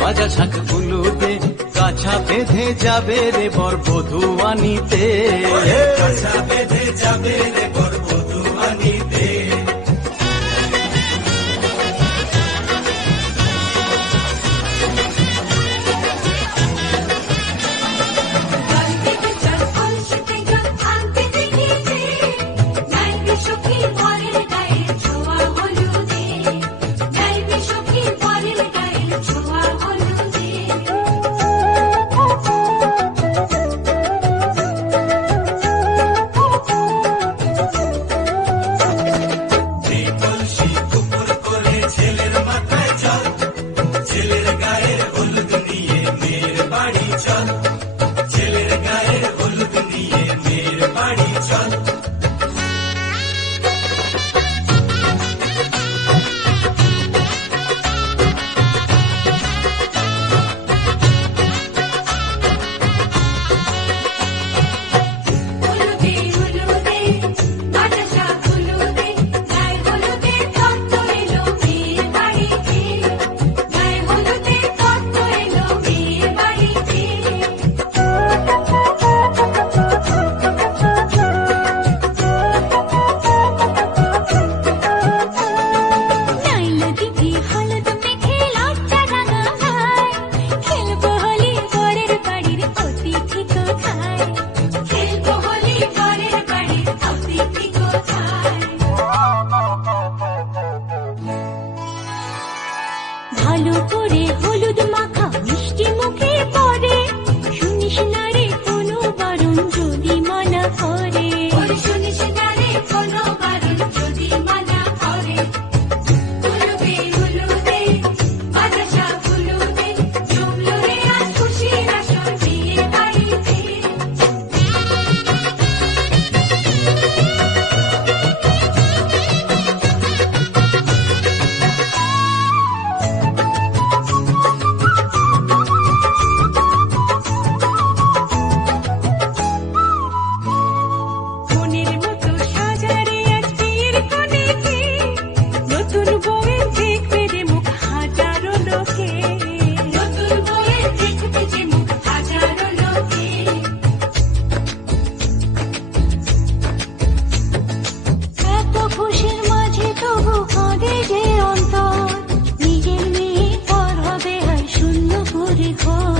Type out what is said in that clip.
বাজা শাঁখ ফুলুতে কাছা বেঁধে যাবে রে বর বধূ আনিতে, কাছা বেঁধে যাবে রে বর বধূ আনিতে। ভালো করে হলুদ মাখা মিষ্টি মুখে পড়ে, শুনিস না রে কোনো বারণ যদি মানা করে, শুনিস না রে কোনো বারণ যদি মানা করে। হলুদে হলুদে বাতাসা হলুদে জমলো রে আজ খুশির আসর বিয়ে বাড়িতে। নিজের মেয়ে পর হবে হয় শূন্য করে ঘর।